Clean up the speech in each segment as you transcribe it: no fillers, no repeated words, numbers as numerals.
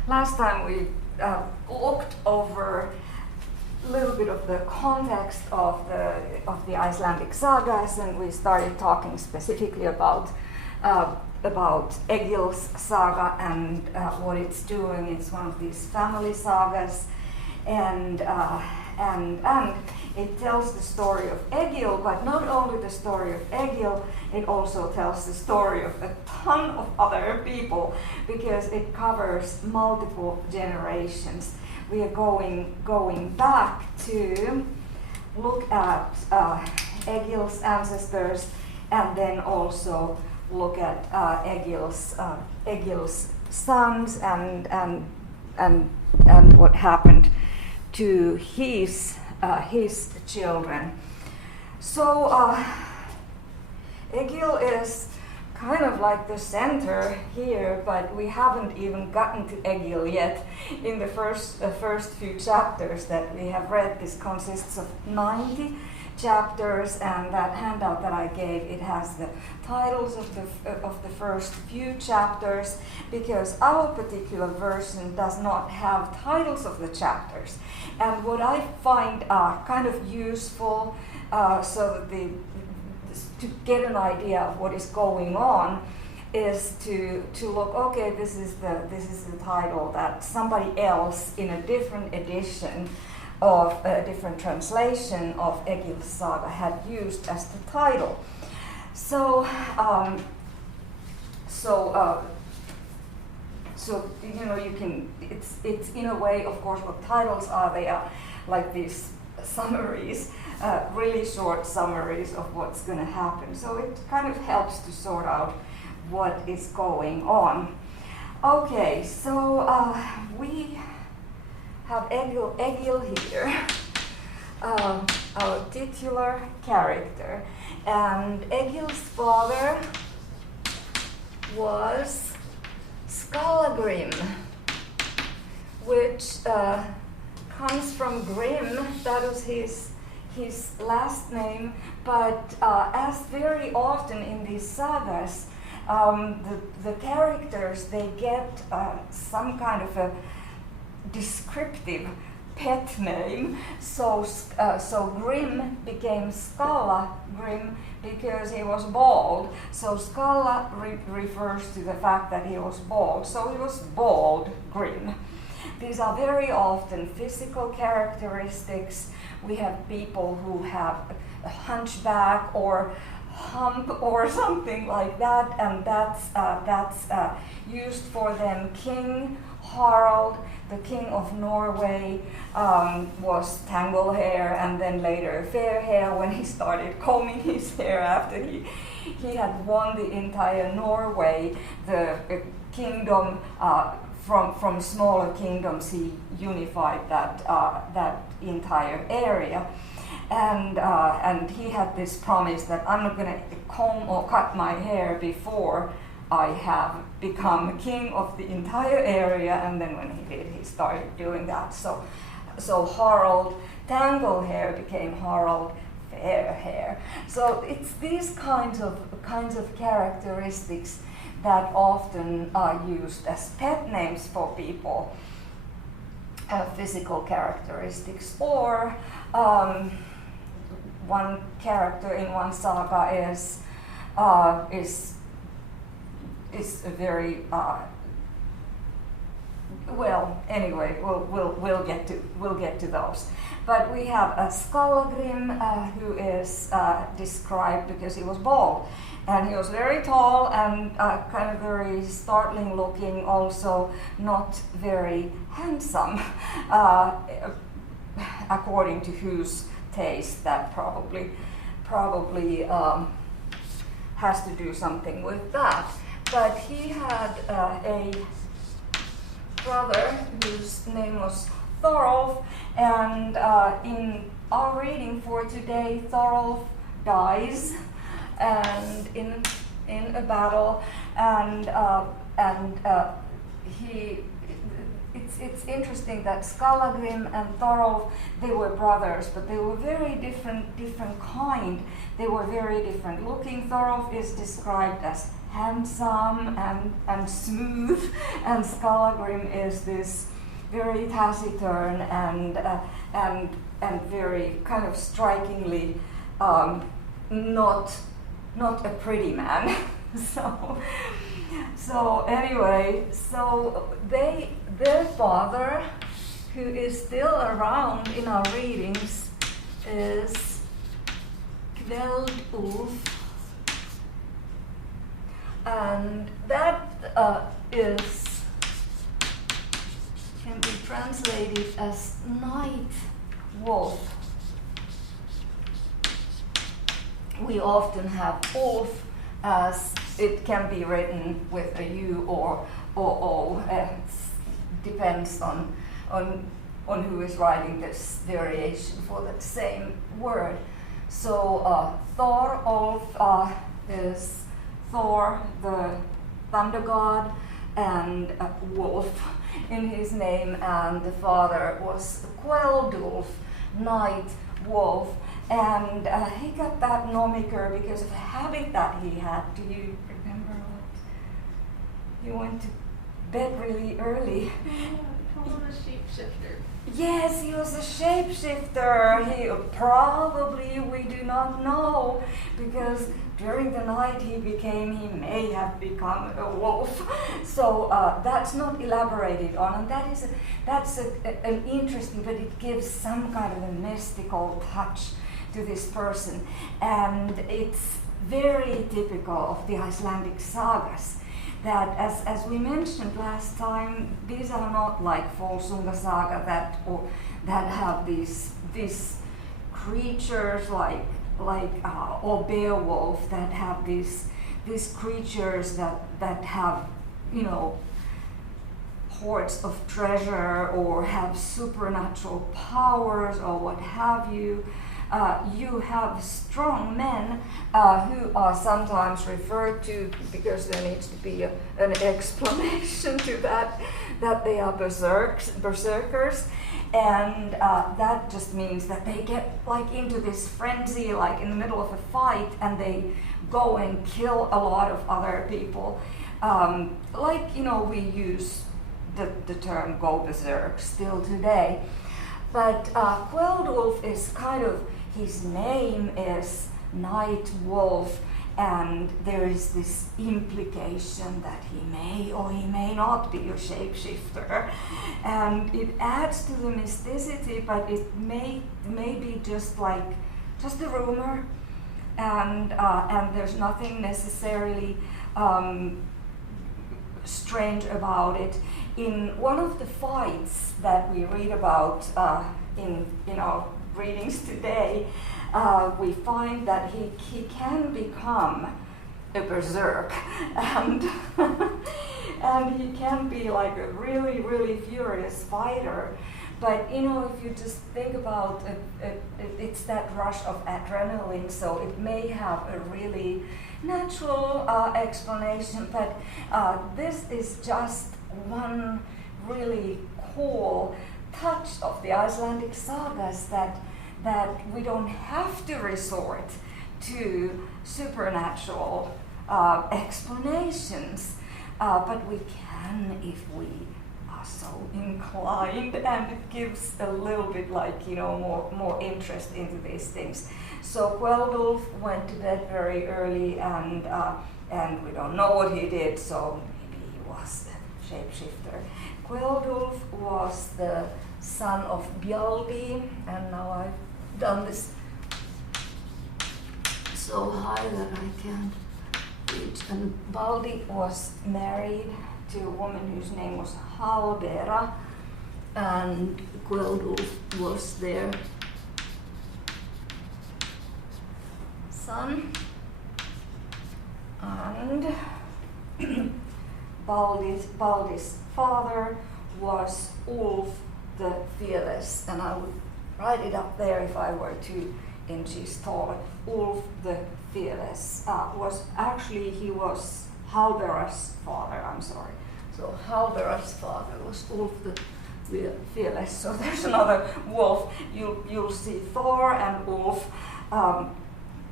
last time we looked over a little bit of the context of the Icelandic sagas, and we started talking specifically about Egil's saga and what it's doing. It's one of these family sagas, and it tells the story of Egil, but not only the story of Egil, it also tells the story of a ton of other people, because it covers multiple generations. We are going back to look at Egil's ancestors, and then also look at Egil's sons and what happened to his children. So Egil is kind of like the center here, but we haven't even gotten to Egil yet. In the first few chapters that we have read, this consists of 90 chapters, and that handout that I gave, it has the titles of the first few chapters, because our particular version does not have titles of the chapters. And what I find kind of useful, so that to get an idea of what is going on, is to look. Okay, this is the title that somebody else in a different edition of a different translation of Egil's saga had used as the title. So you know, you can. It's in a way, of course, what titles are. They are like these summaries, really short summaries of what's going to happen. So it kind of helps to sort out what is going on. Okay, so we have Egil here, our titular character, and Egil's father was Skallargrim, which comes from Grim. That was his last name, but as very often in these sagas, the characters, they get some kind of a descriptive pet name. So Grim became Skallargrim because he was bald. So Skalla refers to the fact that he was bald. So he was bald Grim. These are very often physical characteristics. We have people who have a hunchback or hump or something like that, and that's used for them. King Harald, the king of Norway, was tangle hair, and then later fair hair when he started combing his hair after he had won the entire Norway, the kingdom. From smaller kingdoms, he unified that entire area, and he had this promise that I'm not going to comb or cut my hair before I have become king of the entire area. And then when he did, he started doing that. So Harald tangle hair became Harald fair hair. So it's these kinds of characteristics that often are used as pet names for people, physical characteristics. Or one character in one saga is a very well. Anyway, we'll get to those. But we have a Skalagrim who is described because he was bald. And he was very tall and kind of very startling looking, also not very handsome, according to whose taste. That probably has to do something with that. But he had a brother whose name was Thorolf, and in our reading for today, Thorolf dies and in a battle, and it's interesting that Skallargrim and Thorolf, they were brothers, but they were very different kind. They were very different looking. Thorolf is described as handsome and smooth, and Skallargrim is this very taciturn and very kind of strikingly not a pretty man. So anyway, so their father, who is still around in our readings, is Kveldulf, and that can be translated as Nightwolf. We often have wolf, as it can be written with a U or O. It depends on who is writing this variation for the same word. So Thorolf is Thor, the thunder god, and wolf in his name, and the father was Kveldulf, Nightwolf, and he got that nomiker because of a habit that he had. Do you remember what? He went to bed really early. Call him a shapeshifter. Yes, he was a shapeshifter. He probably, we do not know, because during the night he may have become a wolf. So that's not elaborated on, and that's an interesting, but it gives some kind of a mystical touch to this person, and it's very typical of the Icelandic sagas. That, as we mentioned last time, these are not like Volsunga Saga that have these creatures like or Beowulf, that have these creatures that have, you know, hoards of treasure or have supernatural powers or what have you. You have strong men who are sometimes referred to, because there needs to be an explanation to that they are berserkers, and that just means that they get like into this frenzy, like in the middle of a fight, and they go and kill a lot of other people. Like, you know, we use the term go berserk still today. But Kveldulf is kind of, his name is Nightwolf, and there is this implication that he may or he may not be a shapeshifter, and it adds to the mysticity, but it may be just a rumor, and there's nothing necessarily strange about it. In one of the fights that we read about in our readings today, we find that he can become a berserk, and he can be like a really, really furious fighter. But you know, if you just think about it, it's that rush of adrenaline, so it may have a really natural explanation. But this is just one really cool touch of the Icelandic sagas, that we don't have to resort to supernatural explanations, but we can if we are so inclined, and it gives a little bit like, you know, more interest into these things. So Kveldulf went to bed very early, and we don't know what he did, so maybe he was a shapeshifter. Kveldulf was the son of Baldi, and now I've done this so high that I can't reach. And Baldi was married to a woman whose name was Halbera, and Kveldulf was their son. And Baldi's father was Ulf the Fearless, and I would write it up there if I were 2 inches tall. Ulf the Fearless he was Halbera's father, I'm sorry. So Halbera's father was Ulf the Fearless. So there's another wolf. You'll see Thor and Ulf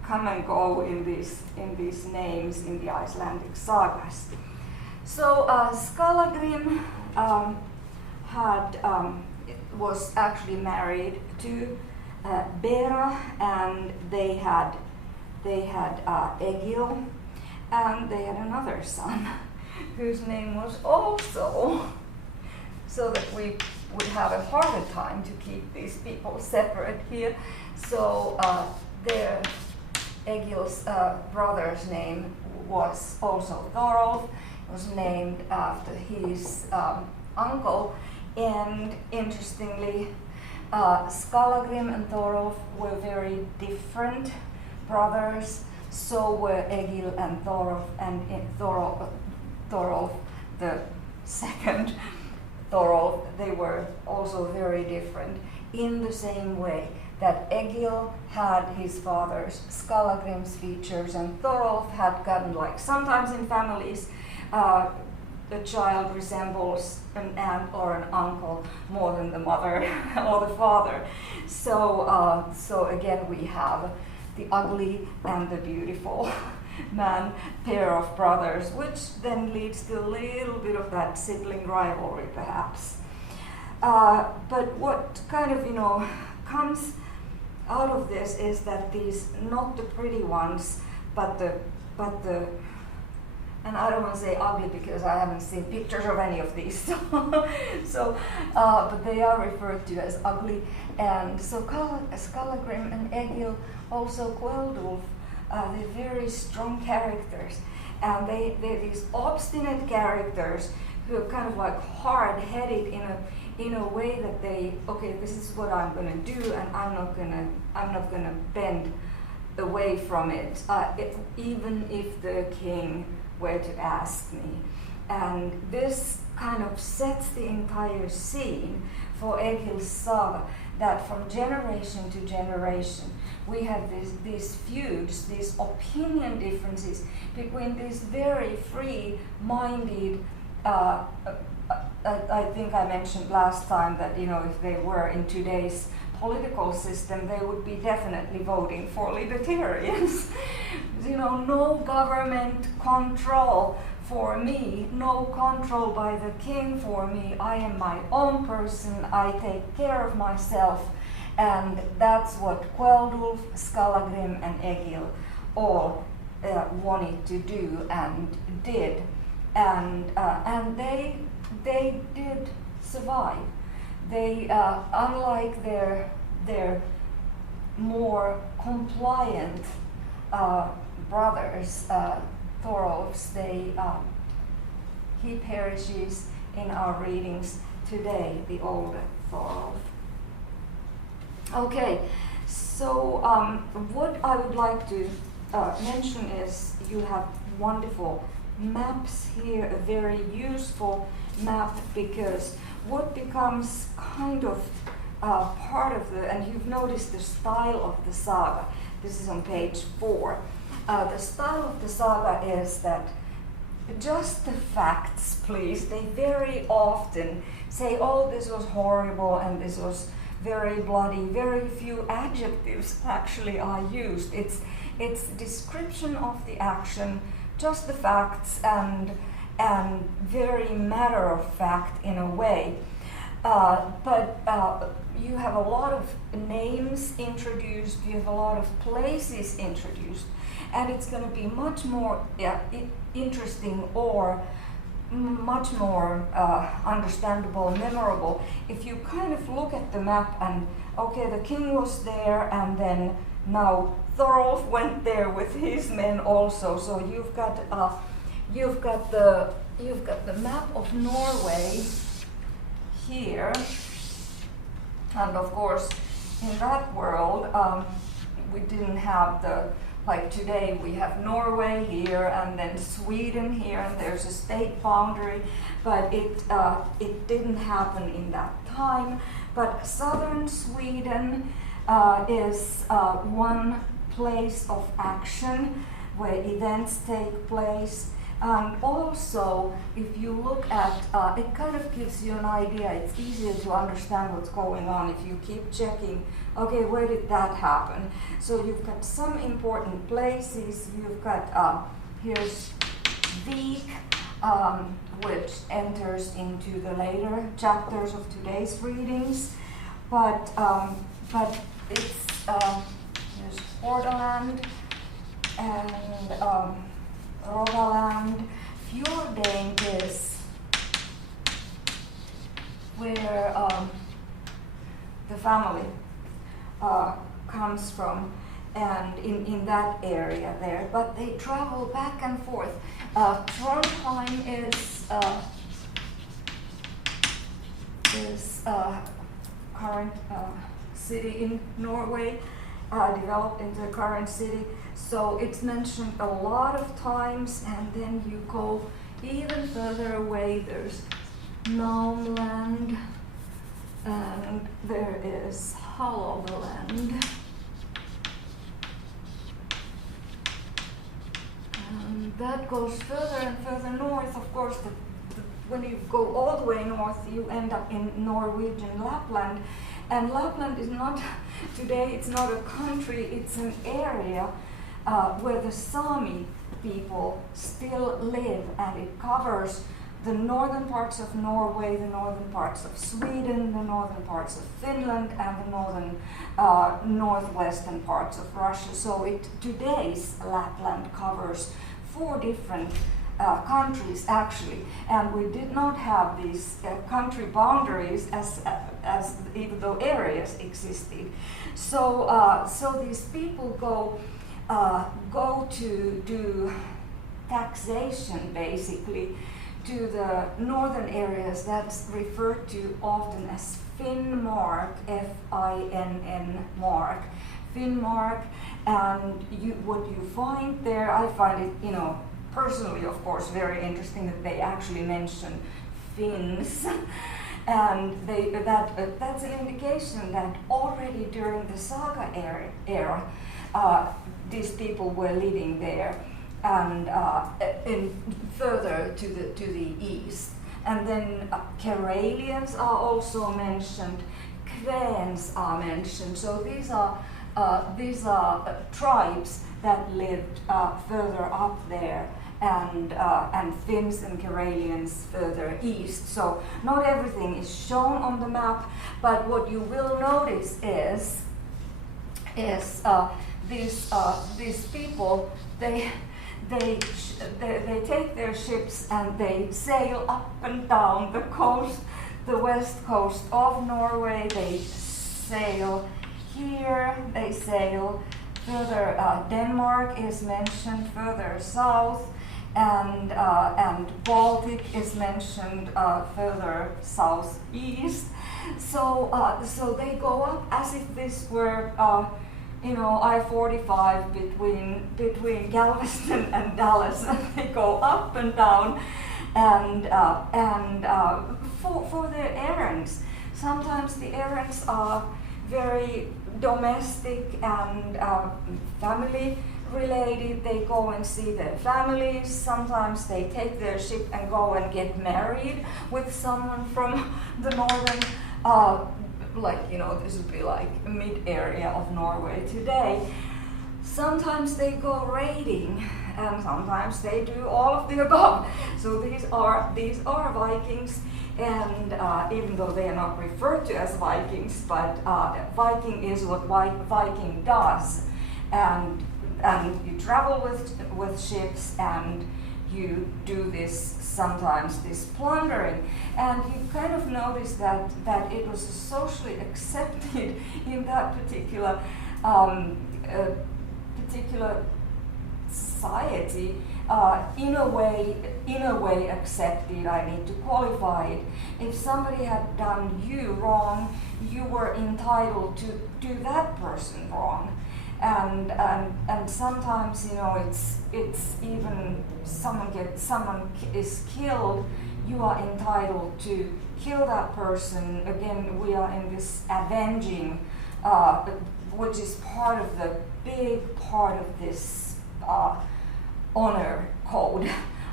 come and go in these names in the Icelandic sagas. So Skallargrim was actually married to Bera, and they had Egil, and they had another son whose name was also, so that we would have a harder time to keep these people separate here. So their Egil's brother's name was also Thorolf. It was named after his uncle, and interestingly, Skalagrim and Thorolf were very different brothers. So were Egil and Thorolf, and Thorolf the second Thorolf. They were also very different in the same way that Egil had his father's Skallagrim's features, and Thorolf had gotten, like sometimes in families, the child resembles an aunt or an uncle more than the mother or the father. So again we have the ugly and the beautiful pair of brothers, which then leads to a little bit of that sibling rivalry perhaps. But what kind of comes out of this is that these, not the pretty ones, but the and I don't want to say ugly because I haven't seen pictures of any of these. But they are referred to as ugly. And so Skallargrim and Egil, also Kveldulf, they're very strong characters. And they're these obstinate characters who are kind of like hard-headed in a way that this is what I'm going to do, and I'm not going to bend away from it, even if the king were to ask me. And this kind of sets the entire scene for Egil's saga, that from generation to generation we have these feuds, these opinion differences between these very free-minded, I think I mentioned last time that if they were in today's political system, they would be definitely voting for libertarians. No government control for me, no control by the king for me. I am my own person, I take care of myself. And that's what Kveldulf, Skallagrim and Egil all wanted to do and did. And they did survive. They, unlike their more compliant brothers, Thorolf's, he perishes in our readings today, the older Thorolf. Okay, so what I would like to mention is you have wonderful maps here, a very useful map, because what becomes kind of part of and you've noticed the style of the saga. This is on page 4. The style of the saga is that just the facts, please. They very often say, oh, this was horrible and this was very bloody. Very few adjectives actually are used. It's description of the action, just the facts, and very matter of fact in a way. But you have a lot of names introduced, you have a lot of places introduced, and it's going to be much more interesting or much more understandable, memorable, if you kind of look at the map and, okay, the king was there, and then now Thorolf went there with his men also. So you've got the map of Norway here, and of course in that world we didn't have like today we have Norway here and then Sweden here, and there's a state boundary, but it didn't happen in that time. But southern Sweden is one place of action where events take place. And also, if you look at, it kind of gives you an idea. It's easier to understand what's going on if you keep checking, okay, where did that happen? So you've got some important places. You've got, here's Vik, which enters into the later chapters of today's readings. But it's, there's Hordaland and Rogaland. Fjordan is where the family comes from, and in that area there. But they travel back and forth. Frontline is current city in Norway, developed into a current city. So it's mentioned a lot of times, and then you go even further away. There's Naumland, and there is Hollowland. And that goes further and further north. Of course, when you go all the way north, you end up in Norwegian Lapland. And Lapland is not, today it's not a country, it's an area where the Sami people still live, and it covers the northern parts of Norway, the northern parts of Sweden, the northern parts of Finland, and the northern northwestern parts of Russia. So today's Lapland covers 4 different countries actually, and we did not have these country boundaries as even though areas existed. So these people go to do taxation basically to the northern areas. That's referred to often as Finnmark, Finn mark, Finnmark. And what you find there, I find it, personally, of course, very interesting that they actually mention Finns. And that's an indication that already during the Saga era, these people were living there, and further to the east. And then Karelians are also mentioned, Kvens are mentioned. So these are tribes that lived further up there, and Finns and Karelians further east. So not everything is shown on the map, but what you will notice is these people, they take their ships and they sail up and down the coast, the west coast of Norway. They sail here, they sail further. Denmark is mentioned further south, and Baltic is mentioned further southeast. So they go up as if this were I-45 between Galveston and Dallas. They go up and down, and for their errands. Sometimes the errands are very domestic and family related. They go and see their families. Sometimes they take their ship and go and get married with someone from the northern, this would be like mid area of Norway today. Sometimes they go raiding, and sometimes they do all of the above. So these are Vikings. And even though they are not referred to as Vikings, but Viking is what Viking does, and you travel with ships, and you do sometimes this plundering, and you kind of notice that it was socially accepted in that particular society. In a way accepted. I need to qualify it. If somebody had done you wrong, you were entitled to do that person wrong, and sometimes it's even someone is killed, you are entitled to kill that person. Again, we are in this avenging, which is big part of this honor code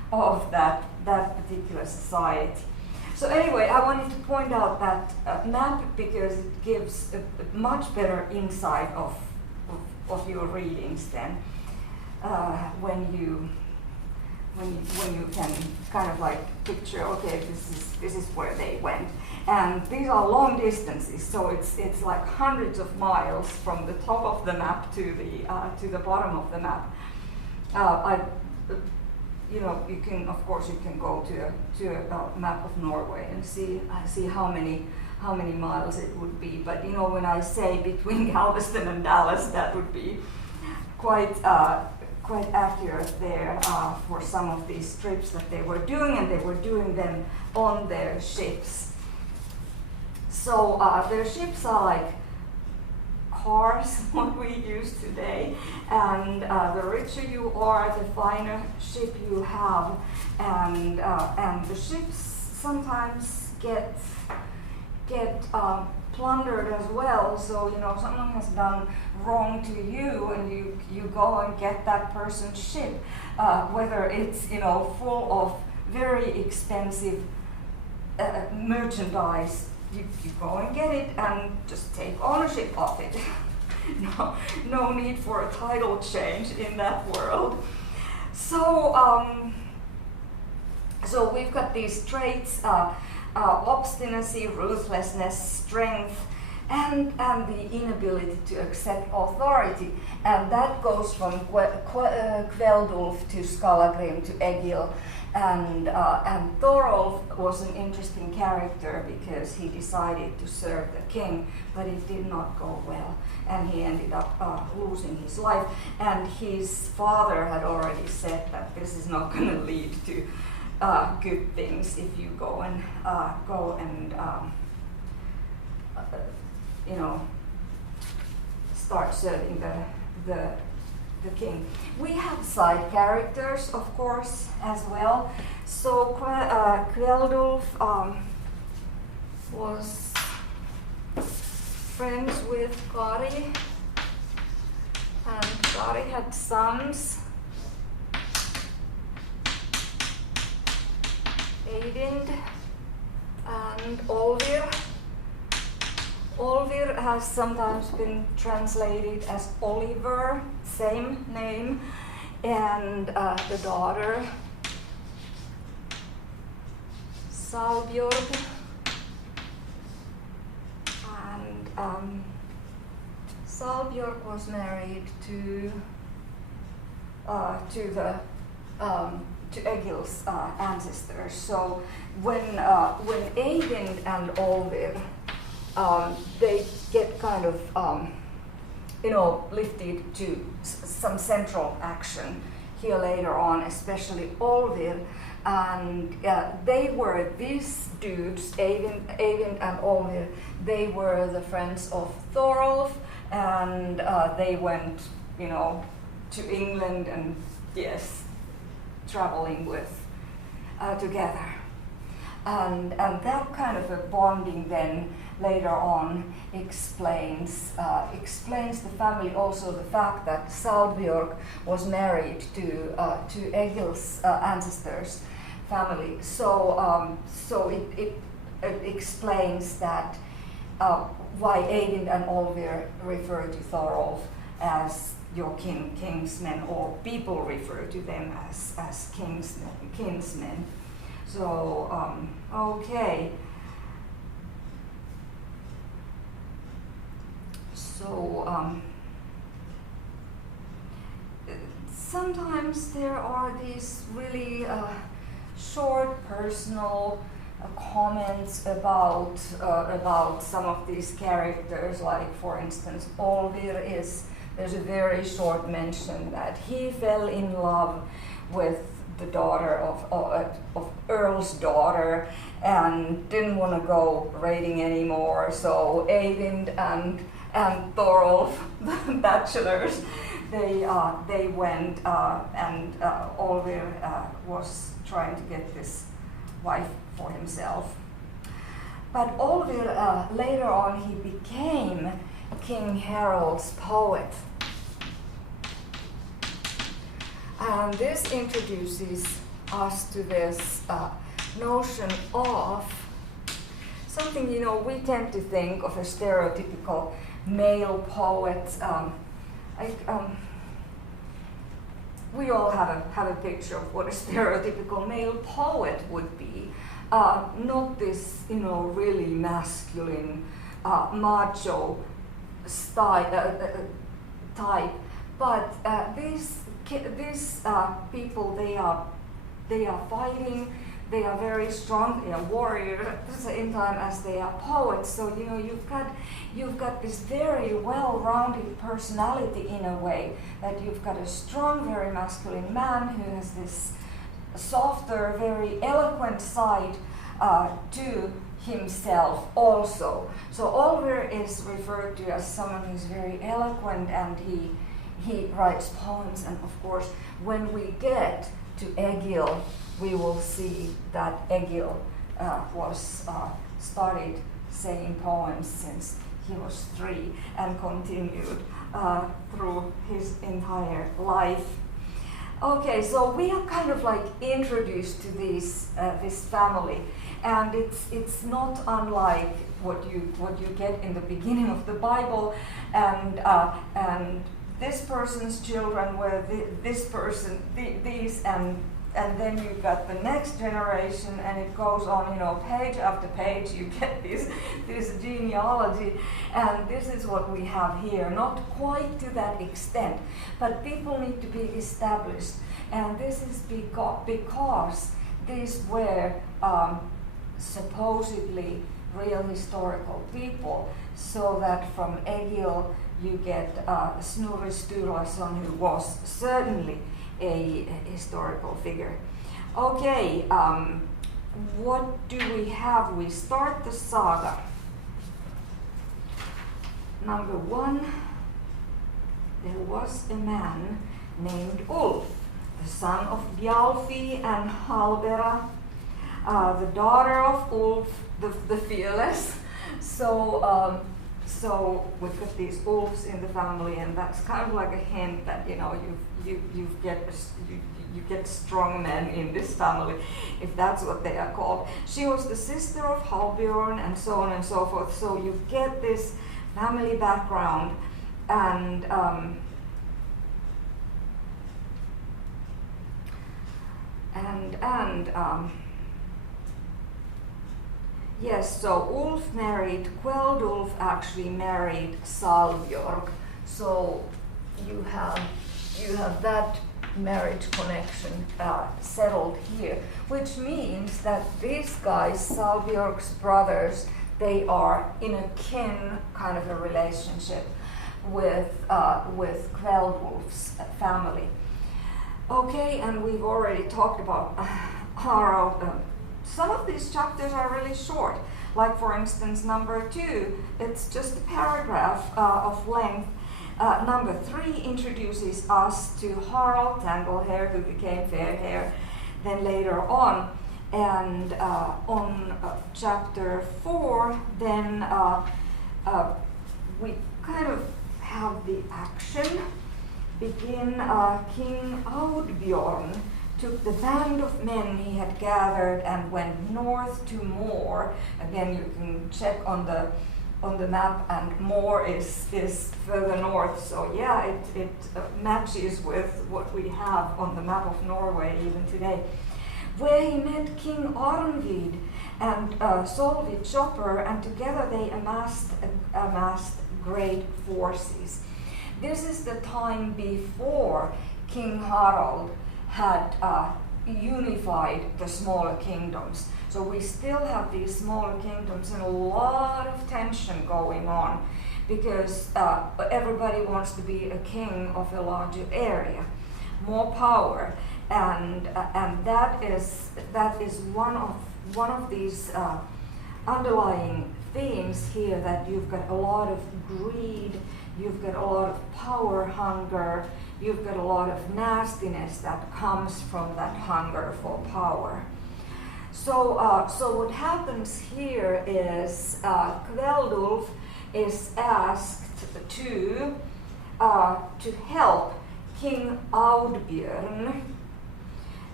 of that particular society. So anyway, I wanted to point out that map because it gives a much better insight of your readings then when you can kind of like picture, okay, this is where they went, and these are long distances, so it's like hundreds of miles from the top of the map to the bottom of the map. You can, of course, you can go to a map of Norway and see how many miles it would be. But when I say between Galveston and Dallas, that would be quite accurate there for some of these trips that they were doing, and they were doing them on their ships. So their ships are like cars, what we use today, and the richer you are, the finer ship you have, and the ships sometimes get plundered as well. So someone has done wrong to you, and you go and get that person's ship, whether it's full of very expensive merchandise. You go and get it and just take ownership of it. No need for a title change in that world. So so we've got these traits: obstinacy, ruthlessness, strength, and the inability to accept authority. And that goes from Kveldulf to Skallagrim to Egil. And Thorolf was an interesting character because he decided to serve the king, but it did not go well, and he ended up losing his life. And his father had already said that this is not going to lead to good things if you go and start serving the king. We have side characters, of course, as well. So Kveldulf was friends with Kari, and Kari had sons, Eyvind and Olvir. Olvir has sometimes been translated as Oliver, same name, and the daughter, Salbjörg, and Salbjörg was married to Egil's ancestors. So when Eyvind and Olvir they get kind of, lifted to some central action here later on, especially Olvir, and they were these dudes, Eyvind and Olvir. They were the friends of Thorolf, and they went, to England and traveling with together, and that kind of a bonding then later on explains the family. Also the fact that Salbjörg was married to Egil's ancestors' family. So it explains that why Eyvind and Olvir refer to Thorolf as your kinsmen, or people refer to them as kinsmen. So okay. So sometimes there are these really short personal comments about some of these characters. Like, for instance, Olvir there's a very short mention that he fell in love with the daughter of Earl's daughter and didn't want to go raiding anymore. So Eyvind and Thorolf, the bachelors, they went, and Olvir was trying to get this wife for himself. But Olvir, later on, he became King Harald's poet. And this introduces us to this notion of something, we tend to think of a stereotypical male poet. We all have a picture of what a stereotypical male poet would be. Not this, really masculine, macho style, type, but these people, they are fighting. They are very strong. They are warriors at the same time as they are poets. So you've got this very well-rounded personality in a way, that you've got a strong, very masculine man who has this softer, very eloquent side to himself also. So Olver is referred to as someone who's very eloquent, and he writes poems. And of course, when we get to Egil, we will see that Egil was started saying poems since he was 3 and continued through his entire life. Okay, so we are kind of like introduced to this family, and it's not unlike what you get in the beginning of the Bible, and this person's children were this person, these, and then you got the next generation, and it goes on, page after page. You get this genealogy, and this is what we have here. Not quite to that extent, but people need to be established, and this is because these were supposedly real historical people, so that from Egil you get Snorri Sturlason, who was certainly a historical figure. Okay, what do we have? We start the saga. Number 1, there was a man named Ulf, the son of Bjalfi and Halbera, the daughter of Ulf the Fearless. So we've got these Ulfs in the family, and that's kind of like a hint that you get strong men in this family, if that's what they are called. She was the sister of Halbjorn, and so on and so forth. So you get this family background, and yes, so Ulf married, Kveldulf actually married Salbjörg. So you have that marriage connection settled here, which means that these guys, Salbjörg's brothers, they are in a kin kind of a relationship with Kveldulf's family. Okay, and we've already talked about Harald. Some of these chapters are really short, like for instance number 2, it's just a paragraph of length. Number 3 introduces us to Harald Tanglehair, who became Fairhair then later on. And on chapter 4, then we kind of have the action begin. King Audbjorn took the band of men he had gathered and went north to Moor. Again, you can check on the map, and Moor is further north. So yeah, it matches with what we have on the map of Norway even today, where he met King Arnvid and Solvi Chopper, and together they amassed great forces. This is the time before King Harald had unified the smaller kingdoms. So we still have these smaller kingdoms and a lot of tension going on, because everybody wants to be a king of a larger area, more power, and that is one of these underlying themes here, that you've got a lot of greed, you've got a lot of power hunger, you've got a lot of nastiness that comes from that hunger for power. So what happens here is Kveldulf is asked to help King Audbjorn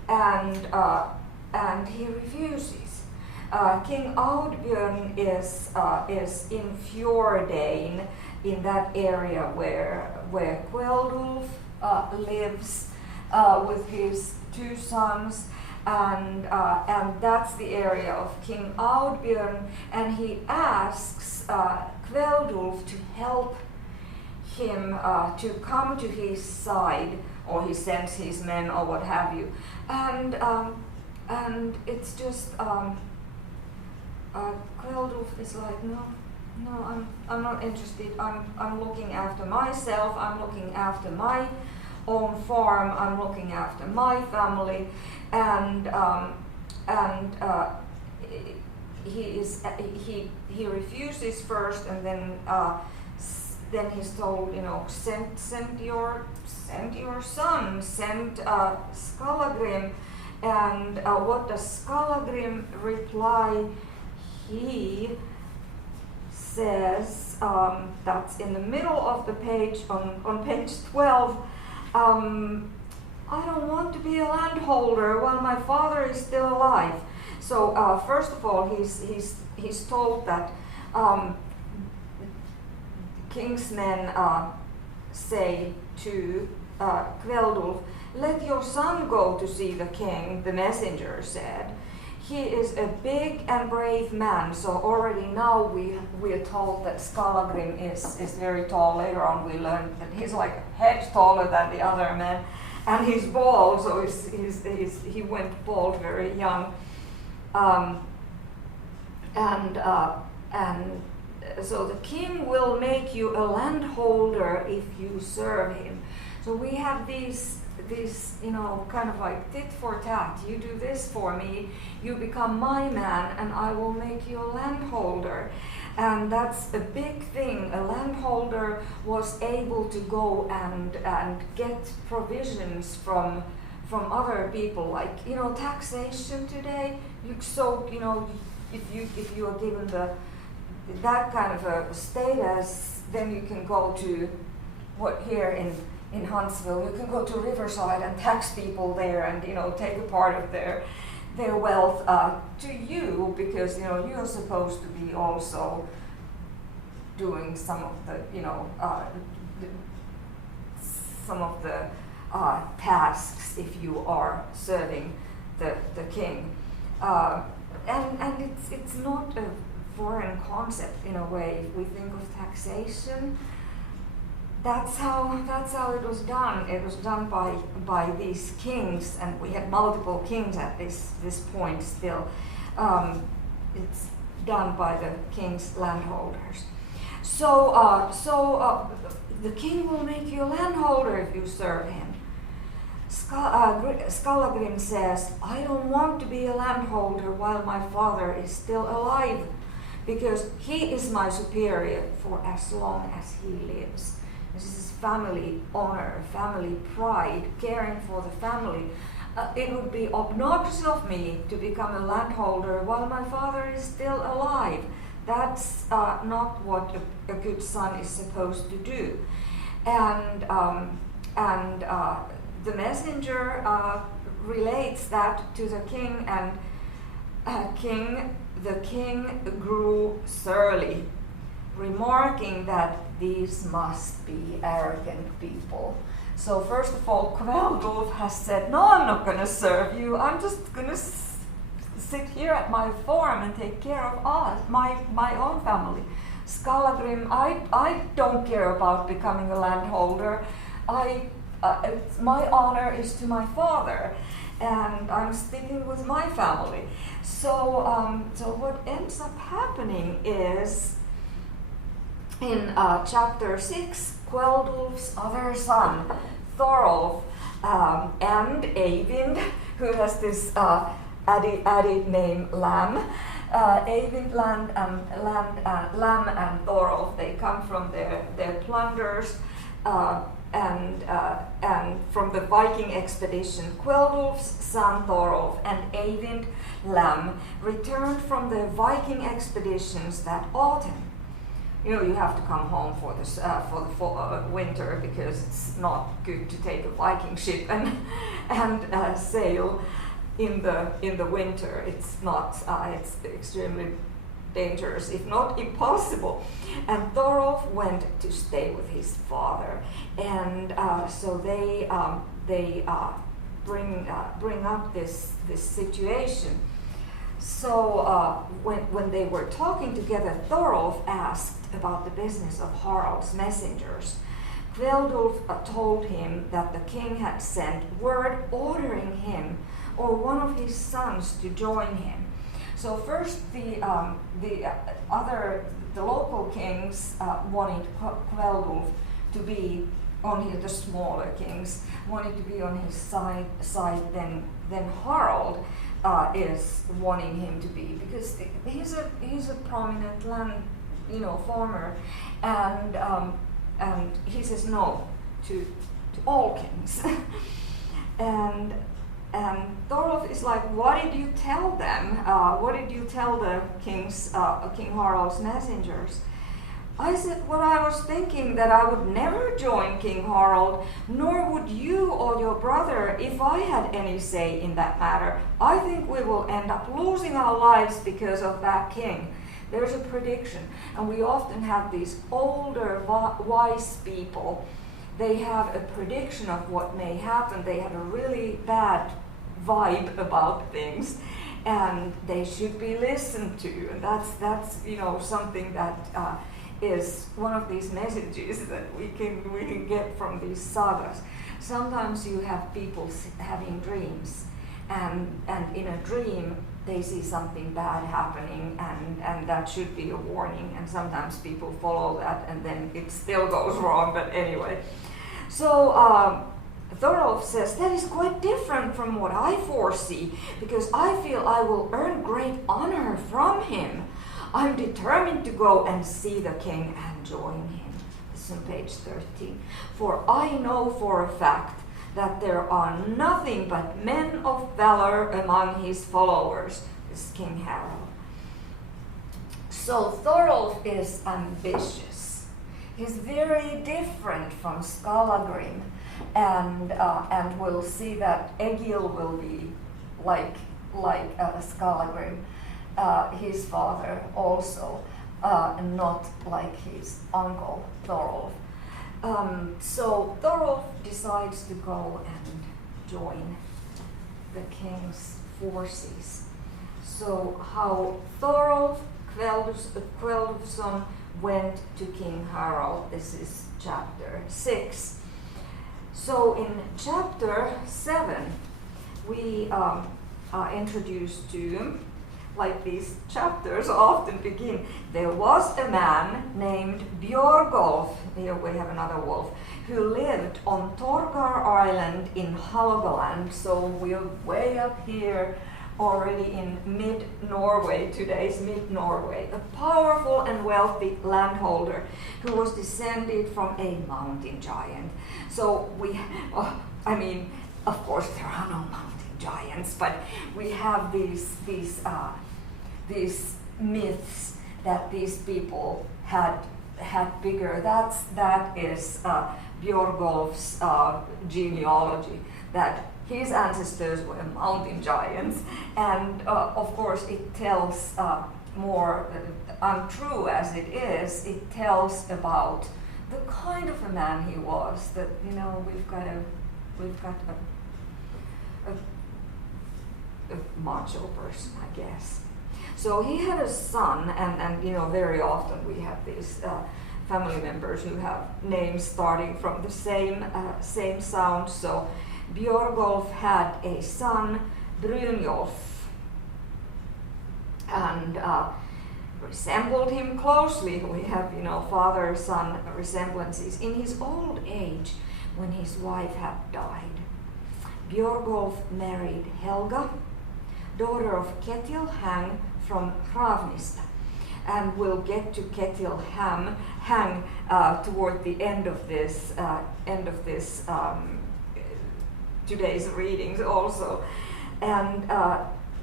and he refuses. King Oddbjörn is in Fjordain, in that area where Kveldulf lives with his 2 sons, and that's the area of King Oddbjörn, and he asks Kveldulf to help him to come to his side, or he sends his men or what have you, and it's just Kveldulf is like, no, I'm not interested. I'm looking after myself. I'm looking after my own farm. I'm looking after my family, and he refuses first, and then he's told, send your son, send Skallargrim. And what does Skallargrim reply? He says, that's in the middle of the page, on page 12, I don't want to be a landholder while my father is still alive. So first of all, he's told that king's men say to Kveldulf, let your son go to see the king, the messenger said. He is a big and brave man, so already now we are told that Skalagrim is very tall. Later on we learned that he's like a head taller than the other men, and he's bald, so he went bald very young. And so the king will make you a landholder if you serve him. So we have these kind of like tit for tat. You do this for me, you become my man, and I will make you a landholder. And that's a big thing. A landholder was able to go and get provisions from other people, like taxation today. If you are given that kind of a status, then you can go to here in Huntsville, you can go to Riverside and tax people there, and take a part of their wealth to you, because you're supposed to be also doing some of the tasks if you are serving the king, and it's not a foreign concept in a way. If we think of taxation, that's how it was done. It was done by these kings, and we had multiple kings at this point still. It's done by the king's landholders. So the king will make you a landholder if you serve him. Skallargrim says, I don't want to be a landholder while my father is still alive, because he is my superior for as long as he lives. This is family honor, family pride, caring for the family. It would be obnoxious of me to become a landholder while my father is still alive. That's not what a good son is supposed to do. And the messenger relates that to the king, and the king grew surly, remarking that these must be arrogant people. So first of all, Kveldulf has said, no, I'm not going to serve you. I'm just going to sit here at my farm and take care of my own family. Skallargrim, I don't care about becoming a landholder. My honor is to my father, and I'm sticking with my family. So what ends up happening is, in chapter 6, Kveldulf's other son, Thorolf, and Eyvind, who has this added name Lamb. Eyvind, Lamb, and Thorolf, they come from their plunders and from the Viking expedition. Kveldulf's son Thorolf and Eyvind, Lamb, returned from the Viking expeditions that autumn. you have to come home for the winter because it's not good to take a Viking ship and sail in the winter. It's not. It's extremely dangerous, if not impossible. And Thorolf went to stay with his father, and so they bring up this situation. So when they were talking together, Thorolf asked about the business of Harald's messengers. Kveldulf told him that the king had sent word ordering him or one of his sons to join him. So first the local kings wanted Kveldulf to be on the smaller kings wanted to be on his side than Harald is wanting him to be, because he's a prominent land farmer, and he says no to all kings. and Thorolf is like, what did you tell them? What did you tell the King Harald's messengers? I said what I was thinking, that I would never join King Harald, nor would you or your brother if I had any say in that matter. I think we will end up losing our lives because of that king. There's a prediction, and we often have these older, wise people. They have a prediction of what may happen. They have a really bad vibe about things, and they should be listened to. And that's something that is one of these messages that we can get from these sagas. Sometimes you have people having dreams, and in a dream they see something bad happening, and that should be a warning, and sometimes people follow that and then it still goes wrong, but anyway. So Thorolf says, that is quite different from what I foresee, because I feel I will earn great honor from him. I'm determined to go and see the king and join him. This is on page 13. For I know for a fact that there are nothing but men of valor among his followers. This is King Harald. So Thorolf is ambitious. He's very different from Skallargrim, and we'll see that Egil will be like Skallargrim. His father also, not like his uncle Thorolf. So Thorolf decides to go and join the king's forces. So how Thorolf Kveldulfsson went to King Harald. This is chapter 6. So in chapter 7, we are introduced to, like these chapters often begin, there was a man named Björgolf, here we have another wolf, who lived on Torgar Island in Halogaland. So we're way up here already in mid-Norway, today's mid-Norway, a powerful and wealthy landholder who was descended from a mountain giant. So of course there are no mountain giants, but we have these myths that these people had bigger. That is Björgolf's genealogy, that his ancestors were mountain giants, and of course it tells more, untrue as it is, it tells about the kind of a man he was. That we've got a macho person, I guess. So he had a son, and very often we have these family members who have names starting from the same sound. So Björgolf had a son, Brynjolf, and resembled him closely. We have father-son resemblances. In his old age, when his wife had died, Björgolf married Helga, daughter of Ketilhang from Hravnista, and we'll get to Ketilhang toward the end of this today's readings also. And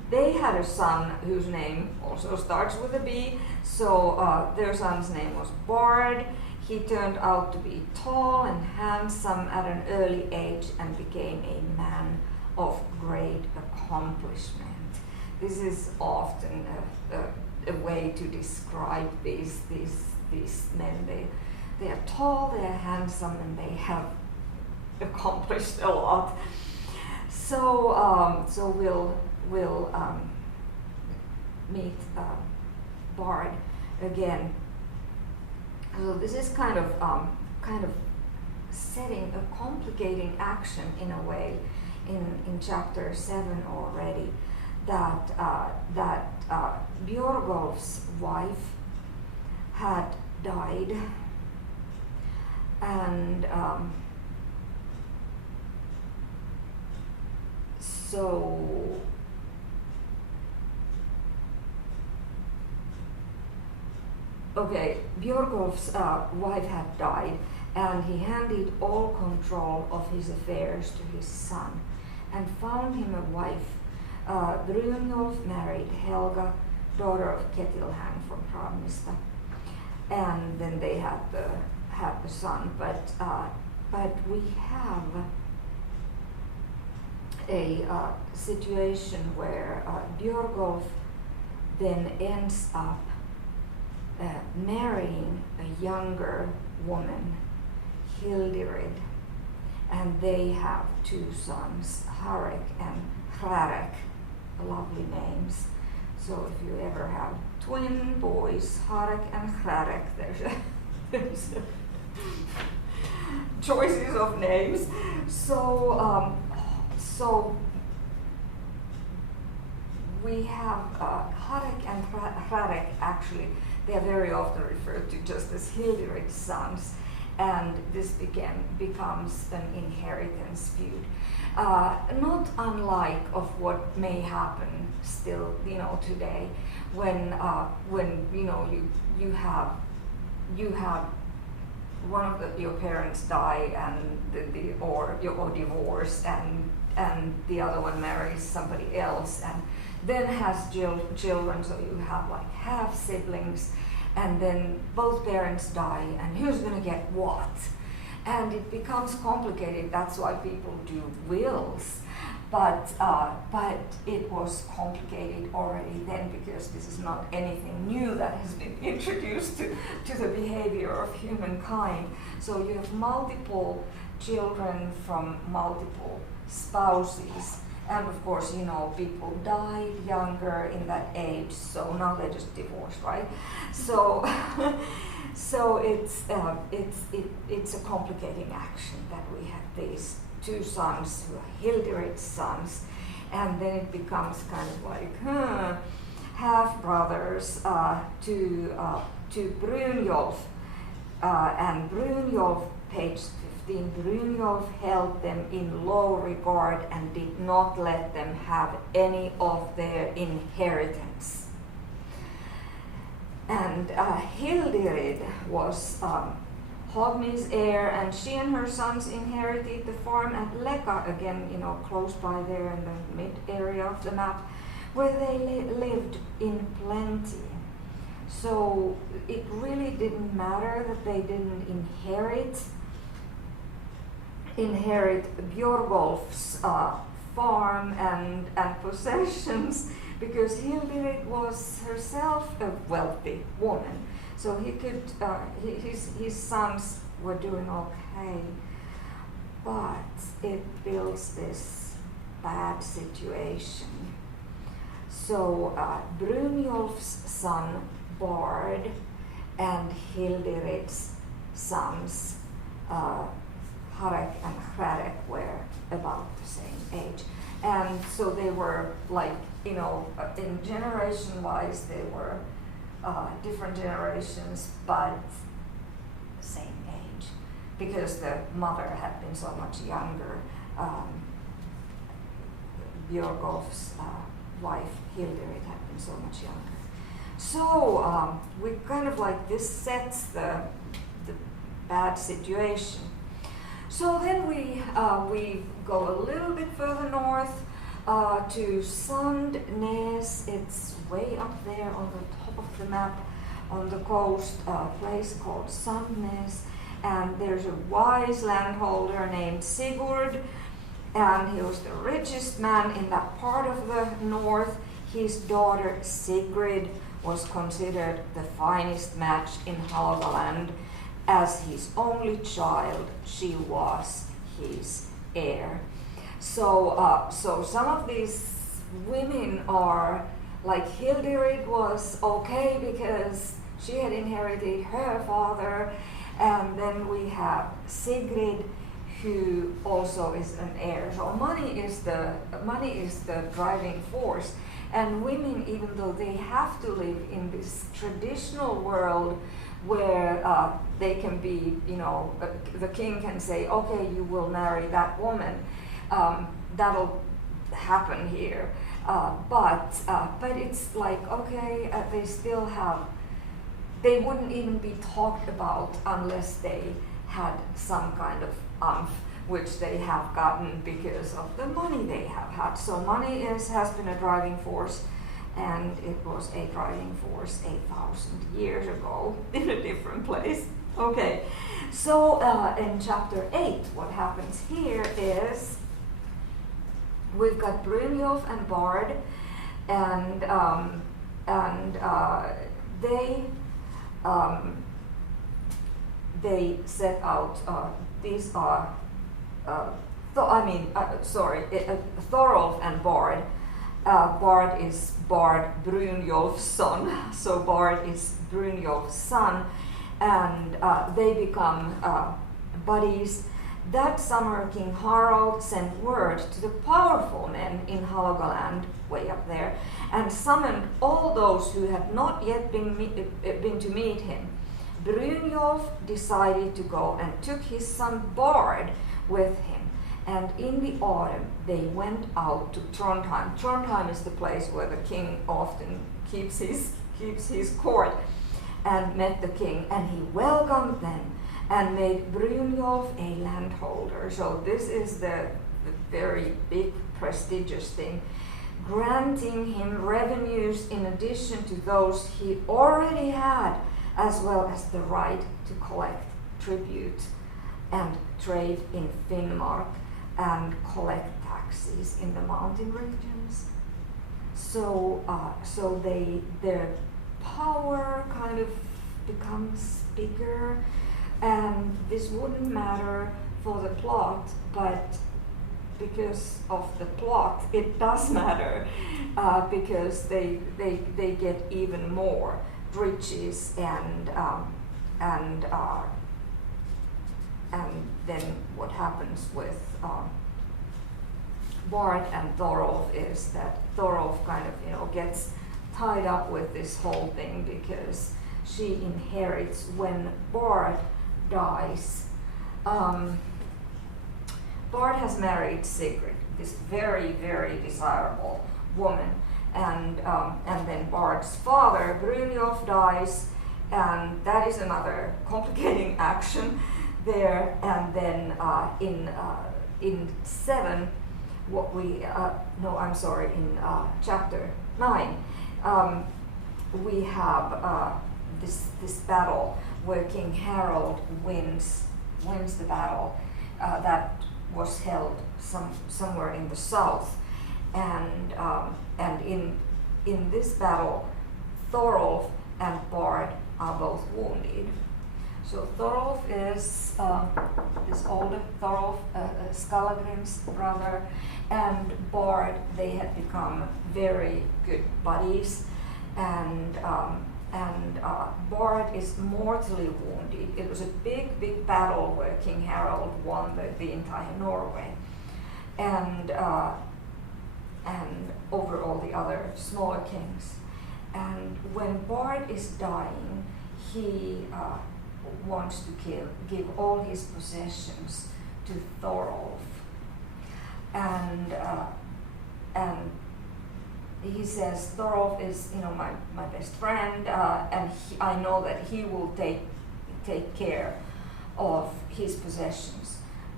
they had a son whose name also starts with a B, so their son's name was Bart. He turned out to be tall and handsome at an early age and became a man of great accomplishment. This is often a way to describe these men. They are tall, they are handsome, and they have accomplished a lot. So we'll meet Bart again. So this is kind of setting a complicating action in a way in chapter 7 already, that Björgolf's wife had died, and so Björgolf's wife had died, and he handed all control of his affairs to his son, and found him a wife. Brynjolf married Helga, daughter of Ketilhang from Pravnista, and then they had the son. But we have a situation where Björgolf then ends up marrying a younger woman, Hildirid, and they have 2 sons, Harek and Hrarek, lovely names. So if you ever have twin boys, Harek and Hrarek, there's choices of names. So we have Harek and Hrarek. Actually, they are very often referred to just as Hildirid's sons, and this becomes an inheritance feud. Not unlike of what may happen still, today, when you have one of your parents die and or divorced, and the other one marries somebody else and then has children, so you have like half siblings, and then both parents die, and who's going to get what? And it becomes complicated. That's why people do wills. But it was complicated already then, because this is not anything new that has been introduced to the behavior of humankind. So you have multiple children from multiple spouses. And of course, people died younger in that age, so now they're just divorced, right? So, so it's a complicating action that we have these 2 sons who are Hildirid's sons, and then it becomes kind of like half brothers to Brynjolf, and Brynjolf, page 15, Brynjolf held them in low regard and did not let them have any of their inheritance. And Hildirid was Hogni's heir, and she and her sons inherited the farm at Leka, again, close by there in the mid area of the map, where they lived in plenty. So it really didn't matter that they didn't inherit Björgolf's farm and possessions, because Hildirid was herself a wealthy woman. So he could, his sons were doing okay, but it builds this bad situation. So Brynjolf's son Bard and Hildirid's sons Harek and Hrarek were about the same age. And so they were like, in generation-wise, they were different generations, but same age, because the mother had been so much younger. Björgolf's wife, Hildirid, had been so much younger. So we kind of like, this sets the bad situation. So then we go a little bit further north to Sandnes. It's way up there on the top of the map on the coast, a place called Sandnes. And there's a wise landholder named Sigurd, and he was the richest man in that part of the north. His daughter Sigrid was considered the finest match in Halogaland. As his only child, she was his heir. So some of these women are like Hilderid was okay because she had inherited her father, and then we have Sigrid, who also is an heir. So money is the driving force, and women, even though they have to live in this traditional world where they can be, the king can say, okay, you will marry that woman. That'll happen here, but it's like, okay, they wouldn't even be talked about unless they had some kind of which they have gotten because of the money they have had. So money has been a driving force, and it was a driving force 8,000 years ago in a different place. Okay, so in chapter 8, what happens here is we've got Brynjolf and Bard, and they set out. These are Thorolf and Bard. Bard is Brynjolf's son, so Bard is Brynjolf's son, and they become buddies. That summer, King Harald sent word to the powerful men in Halogaland, way up there, and summoned all those who had not yet been to meet him. Brynjolf decided to go and took his son Bard with him, and in the autumn they went out to Trondheim. Trondheim is the place where the king often keeps his court, and met the king, and he welcomed them and made Brynjolf a landholder. So this is the very big, prestigious thing, granting him revenues in addition to those he already had, as well as the right to collect tribute and trade in Finnmark and collect taxes in the mountain regions. So their power kind of becomes bigger. And this wouldn't matter for the plot, but because of the plot, it does matter because they get even more riches and then what happens with Bart and Thorolf is that Thorolf kind of gets tied up with this whole thing because she inherits when Bart dies. Bart has married Sigrid, this very, very desirable woman, and then Bart's father, Brynjolf, dies, and that is another complicating action there. And then in 7, in chapter 9, we have this battle where King Harald wins the battle that was held somewhere in the south, and in this battle, Thorolf and Bard are both wounded. So Thorolf is this older Thorolf, Skallargrim's brother, and Bard, they had become very good buddies, and Bard is mortally wounded. It was a big, big battle where King Harald won the entire Norway, and over all the other smaller kings. And when Bard is dying, he wants to give all his possessions to Thorolf, and he says Thorolf is my best friend, and I know that he will take care of his possessions.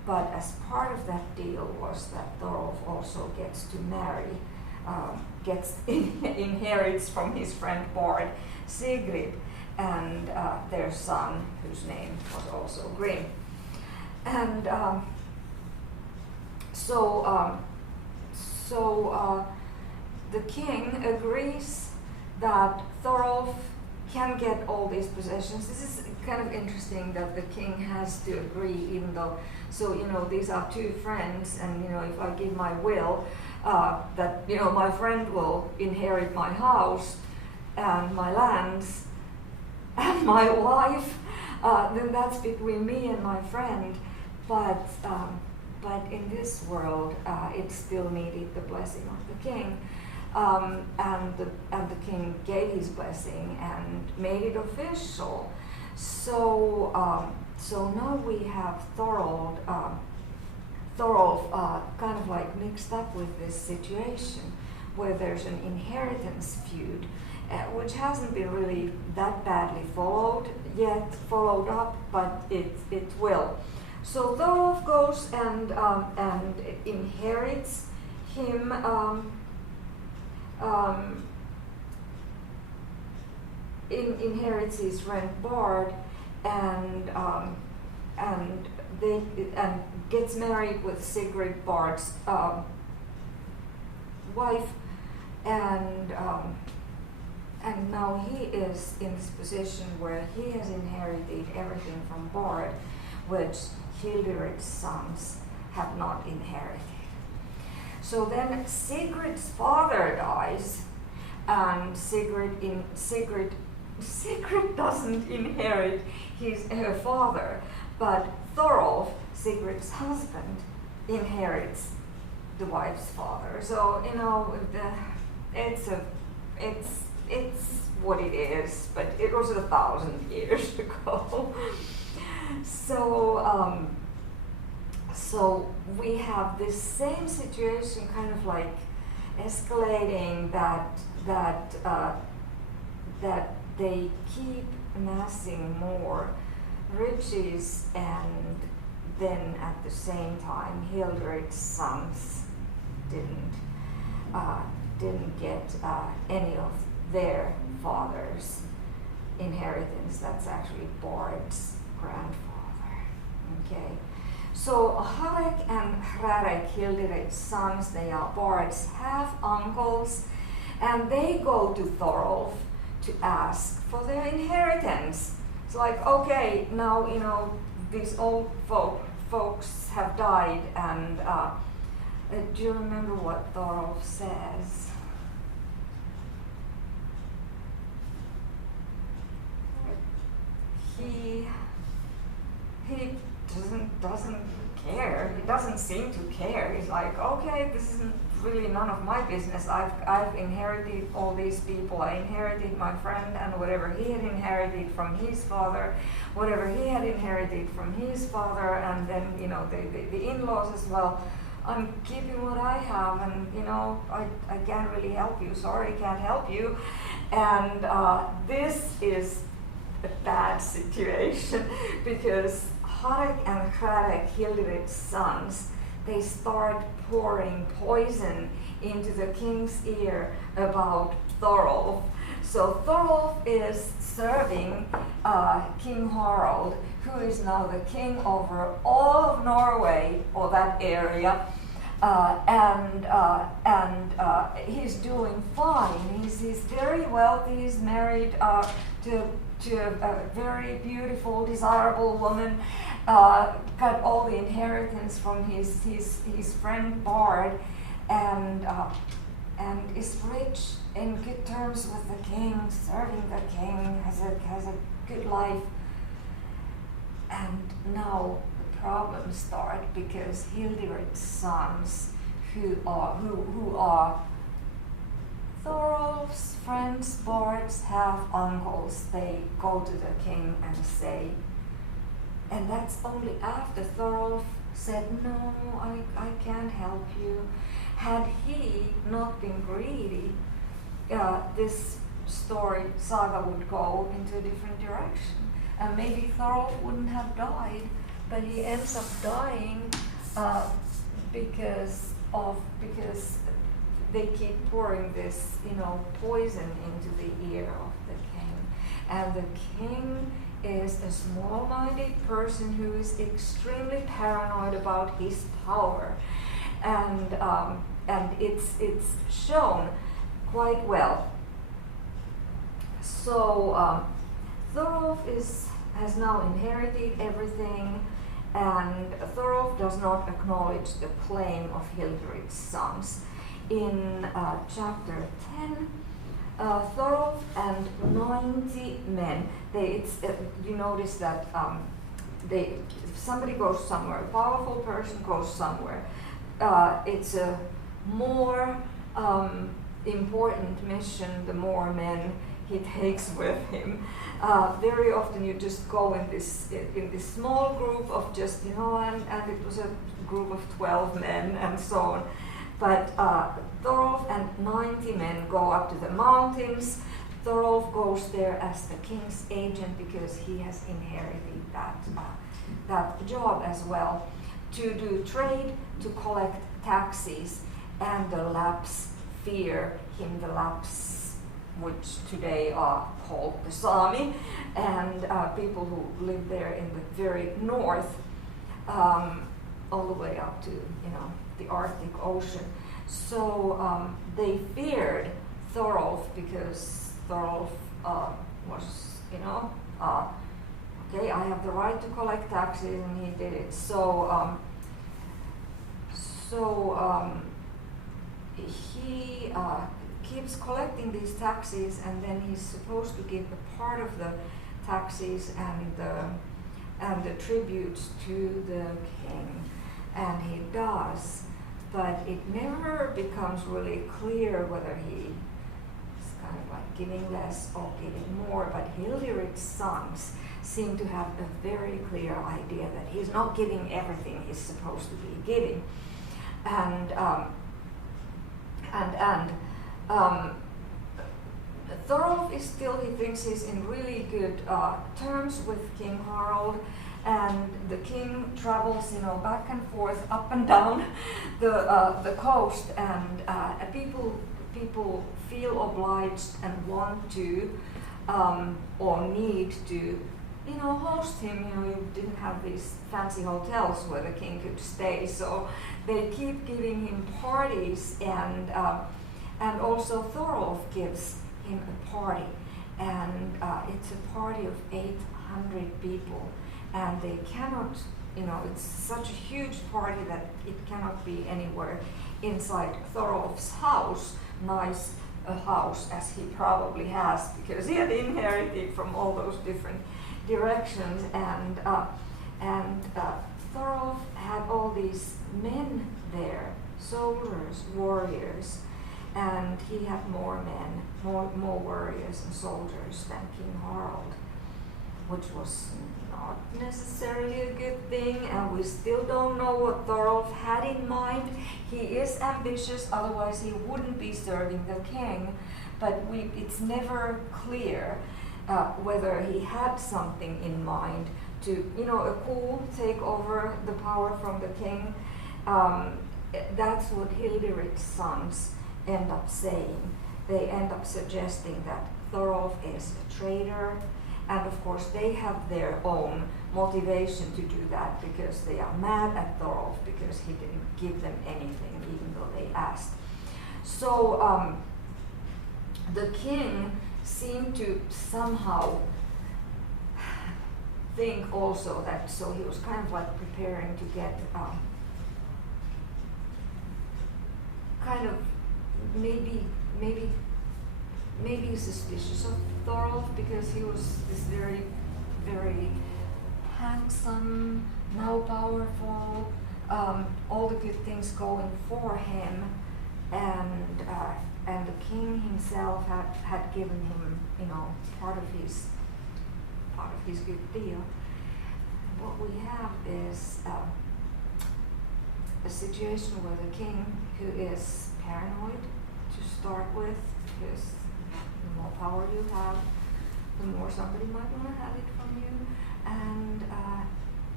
but as part of that deal was that Thorolf also gets to marry, inherits from his friend Bart, Sigrid, and their son, whose name was also Grim. And so the king agrees that Thorolf can get all these possessions. This is kind of interesting that the king has to agree, even though, so, these are two friends, and, if I give my will, that, my friend will inherit my house and my lands and my wife, then that's between me and my friend. But in this world, it still needed the blessing of the king. And the king gave his blessing and made it official. So now we have Thorolf kind of like mixed up with this situation where there's an inheritance feud, which hasn't been really that badly followed up, but it will. So Thorolf goes and inherits him. Inherits his friend Bart, and gets married with Sigrid, Bart's wife, and now he is in this position where he has inherited everything from Bart, which Hildirid's sons have not inherited. So then Sigrid's father dies, and Sigrid doesn't inherit her father, but Thorolf, Sigrid's husband, inherits the wife's father. So it's what it is, but it was 1,000 years ago. So we have this same situation, kind of like escalating that they keep amassing more riches, and then at the same time Hildirid's sons didn't get any of their father's inheritance. That's actually Bart's grandfather. Okay. So Harek and Hrarek, Hildirid's sons, they are Bart's half-uncles, and they go to Thorolf to ask for their inheritance. It's like, okay, now, these old folks have died, and do you remember what Thorolf says? He doesn't care. He doesn't seem to care. He's like, okay, this isn't really none of my business. I've inherited all these people. I inherited my friend and whatever he had inherited from his father, whatever he had inherited from his father, and then the in-laws as well. I'm keeping what I have, and I can't really help you. Sorry, can't help you. And this is a bad situation because Harek and Hrarek, Hildirid's sons, they start pouring poison into the king's ear about Thorolf. So Thorolf is serving King Harald, who is now the king over all of Norway, or that area, and he's doing fine. He's very wealthy. He's married to a very beautiful, desirable woman. Got all the inheritance from his friend Bart, and is rich, in good terms with the king, serving the king, has a good life. And now the problems start because Hildirid's sons, who are Thorolf's friends, Bart's half-uncles, they go to the king and say, and that's only after Thorolf said, no, I can't help you. Had he not been greedy, this Saga would go into a different direction. And maybe Thorolf wouldn't have died, but he ends up dying because they keep pouring this, poison into the ear of the king. And the king is a small-minded person who is extremely paranoid about his power. And it's shown quite well. So Thorolf has now inherited everything, and Thorolf does not acknowledge the claim of Hildirid's sons. In chapter 10, Thorolf and 90 men, you notice that if somebody goes somewhere, a powerful person goes somewhere, it's a more important mission the more men he takes with him. Very often you just go in this small group of just, and it was a group of 12 men and so on. But Thorolf and 90 men go up to the mountains. Thorolf goes there as the king's agent because he has inherited that job as well, to do trade, to collect taxes, and the Lapps fear him, the Lapps, which today are called the Sami, and people who live there in the very north, all the way up to the Arctic Ocean. So they feared Thorolf because Thorolf was, okay, I have the right to collect taxes, and he did it. So he keeps collecting these taxes, and then he's supposed to give a part of the taxes and the tributes to the king, and he does, but it never becomes really clear whether he is kind of like giving less or giving more. But Hildirid's sons seem to have a very clear idea that he's not giving everything he's supposed to be giving, and Thorolf is still, he thinks he's in really good terms with King Harald, and the king travels, back and forth, up and down the coast, and people feel obliged and want to or need to, host him. You didn't have these fancy hotels where the king could stay, so they keep giving him parties, and also Thorolf gives him a party, and it's a party of 800 people, and they cannot, it's such a huge party that it cannot be anywhere inside Thorolf's house, nice a house as he probably has, because he had inherited from all those different directions, and Thorolf had all these men there, soldiers, warriors, and he had more men, more warriors and soldiers than King Harald, which was not necessarily a good thing, and we still don't know what Thorolf had in mind. He is ambitious, otherwise he wouldn't be serving the king, but it's never clear whether he had something in mind to, a coup, take over the power from the king. That's what Hildirid's sons end up saying. They end up suggesting that Thorolf is a traitor, and of course they have their own motivation to do that, because they are mad at Thorolf because he didn't give them anything even though they asked. So the king seemed to somehow think also that, so he was kind of like preparing to get kind of maybe suspicious of Thorolf, because he was this very, very handsome, now powerful, all the good things going for him, and the king himself had given him, part of his good deal. What we have is a situation where the king, who is paranoid to start with, because the more power you have, the more somebody might want to have it from you, and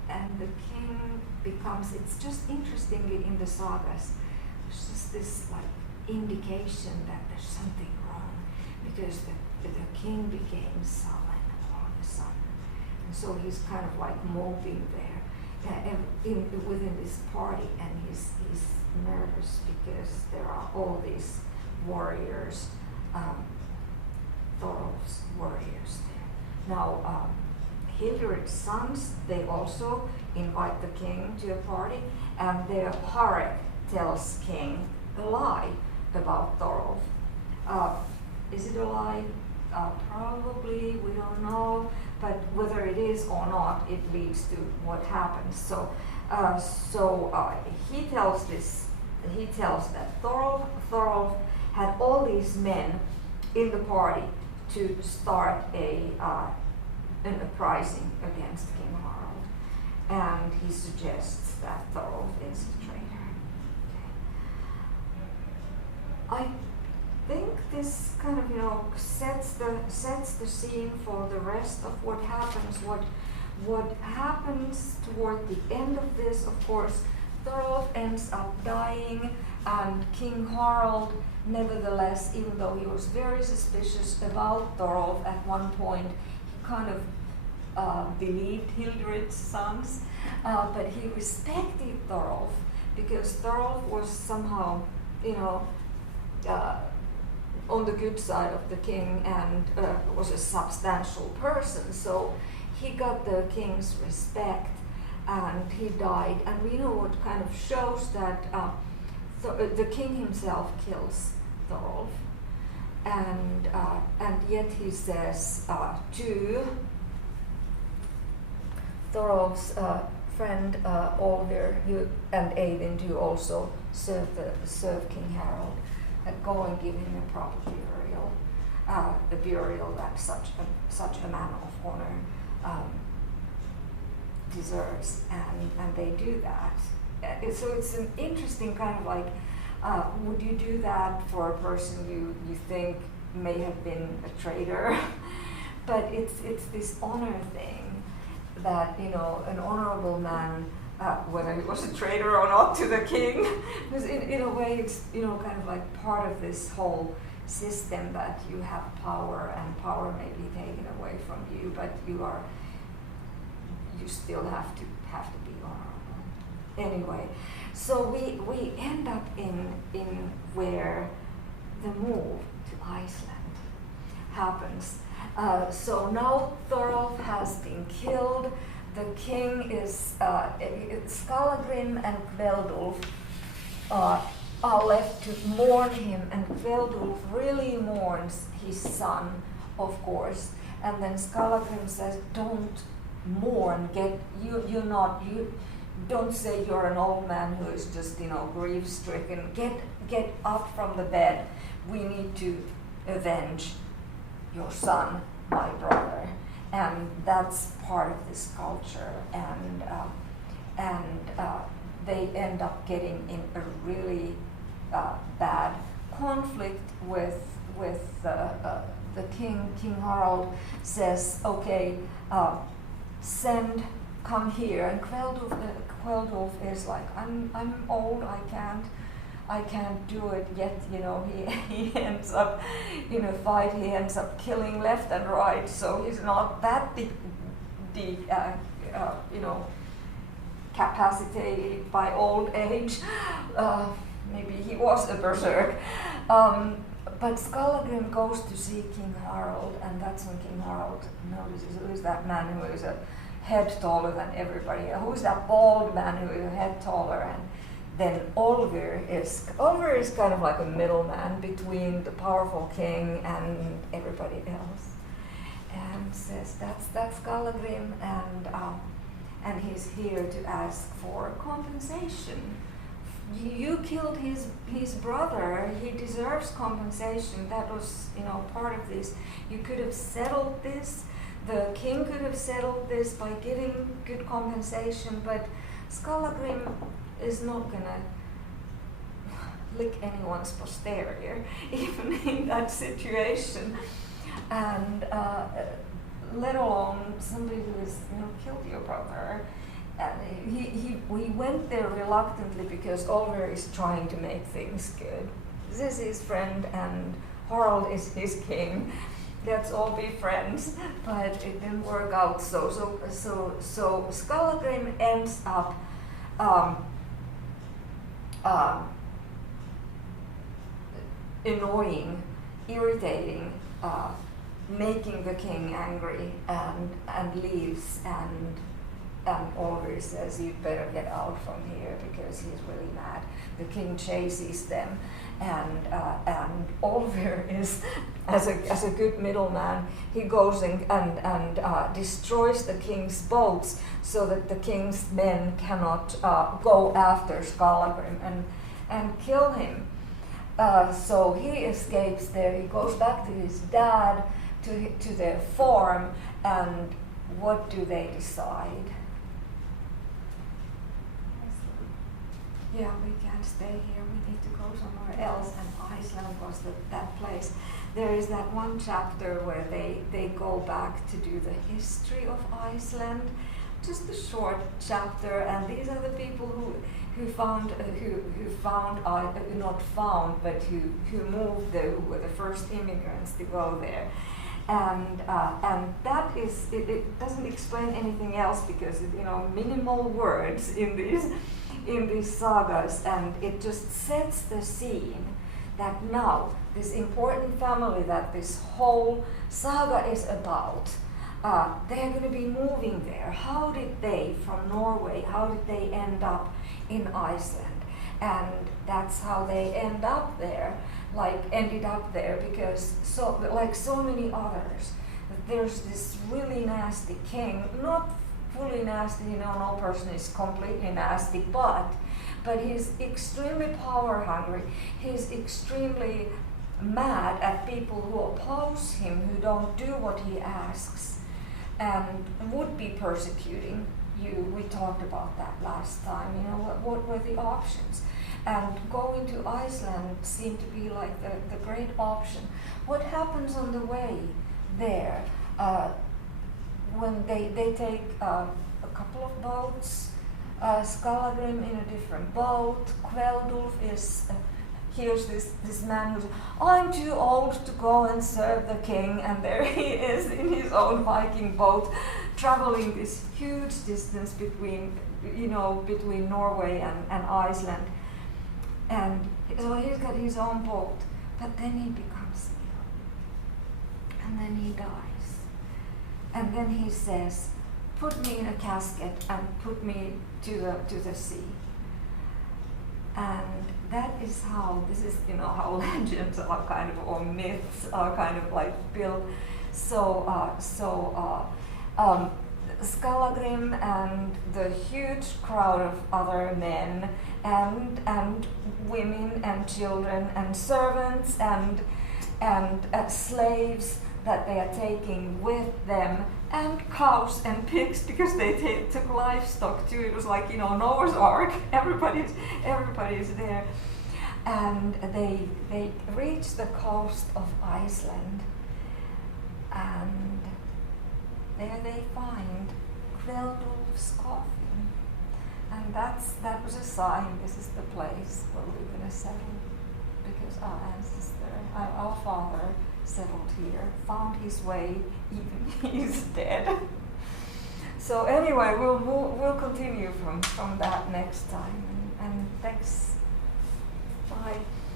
the king becomes. It's just interestingly in the sagas, there's just this like indication that there's something wrong because the king became sullen all of a sudden, and so he's kind of like moping there within this party, and he's nervous because there are all these warriors, Thorolf's warriors there. Now, Hildred's sons, they also invite the king to a party, and the Harald tells king a lie about Thorolf. Is it a lie? Probably, we don't know, but whether it is or not, it leads to what happens. So he tells that Thorolf had all these men in the party to start an uprising against King Harald, and he suggests that Thorolf is a traitor. I think this kind of sets the scene for the rest of what happens. What happens toward the end of this, of course, Thorolf ends up dying, and King Harald, nevertheless, even though he was very suspicious about Thorolf at one point, he kind of believed Hildred's sons, but he respected Thorolf because Thorolf was somehow, on the good side of the king and was a substantial person. So he got the king's respect, and he died. And we know what kind of shows that the king himself kills Thorolf, and yet he says to Thorolf's friend Olvir and Eyvind, who also served King Harald, go and give him a proper burial, a burial that such a man of honor deserves, and they do that. So it's an interesting kind of like, would you do that for a person you think may have been a traitor? But it's this honor thing that an honorable man, whether he was a traitor or not to the king, because in a way it's kind of like part of this whole system that you have power, and power may be taken away from you, but you still have to be honorable. Anyway, so we end up in where the move to Iceland happens. So now Thorolf has been killed. The king is Skallargrim and Kveldulf are left to mourn him, and Kveldulf really mourns his son, of course. And then Skallargrim says, "Don't mourn. You don't say you're an old man who is just grief-stricken. Get up from the bed. We need to avenge your son, my brother." And that's part of this culture, and they end up getting in a really bad conflict with the king. King Harald says, "Okay, come here," and Kveldulf is like, "I'm old, I can't do it yet." He ends up in a fight. He ends up killing left and right. So he's not that capacitated by old age. Maybe he was a berserk. But Skallargrim goes to see King Harald, and that's when King Harald notices, who is that man who is a head taller than everybody? Who is that bald man who is a head taller? And then Olvir is kind of like a middleman between the powerful king and everybody else, and says that's Skallargrim, and he's here to ask for compensation. You killed his brother. He deserves compensation. That was part of this. You could have settled this. The king could have settled this by giving good compensation, but Skallargrim is not gonna lick anyone's posterior, even in that situation, and let alone somebody who has killed your brother. we went there reluctantly because Oliver is trying to make things good. This is his friend and Harald is his king. Let's all be friends, but it didn't work out. So Skallargrim ends up annoying, irritating, making the king angry, and leaves, and Oliver says, "You better get out from here," because he's really mad. The king chases them, and Oliver is, as a good middleman, he goes and destroys the king's boats so that the king's men cannot go after Skalagrim and kill him. So he escapes there. He goes back to his dad, to their farm, and what do they decide? Yeah, we can't stay here. We need to go somewhere else. And Iceland was that place. There is that one chapter where they go back to do the history of Iceland. Just a short chapter, and these are the people who moved there, who were the first immigrants to go there. And that is, it doesn't explain anything else because minimal words in these sagas, and it just sets the scene that now this important family that this whole saga is about, they're going to be moving there. How did they, from Norway, how did they end up in Iceland? And that's how they ended up there because so many others, there's this really nasty king, not fully nasty, no person is completely nasty, but he's extremely power hungry. He's extremely mad at people who oppose him, who don't do what he asks, and would be persecuting you. We talked about that last time. What were the options? And going to Iceland seemed to be like the great option. What happens on the way there? When they take a couple of boats, Skalagrim in a different boat, Kveldulf is, here's this man who's, "I'm too old to go and serve the king," and there he is in his own Viking boat, traveling this huge distance between Norway and Iceland. And so he's got his own boat, but then he becomes ill, and then he dies. And then he says, "Put me in a casket and put me to the sea." And that is how, how legends are kind of, or myths are kind of like built. Skallargrim and the huge crowd of other men and women and children and servants and slaves that they are taking with them, and cows and pigs, because they took livestock too. It was like Noah's Ark. Everybody's there, and they reach the coast of Iceland, and there they find Kveldulf's coffin, and that was a sign. This is the place where we're going to settle, because our ancestor, our father, settled here, found his way, even he's dead. So anyway, we'll continue from that next time, and thanks. Bye.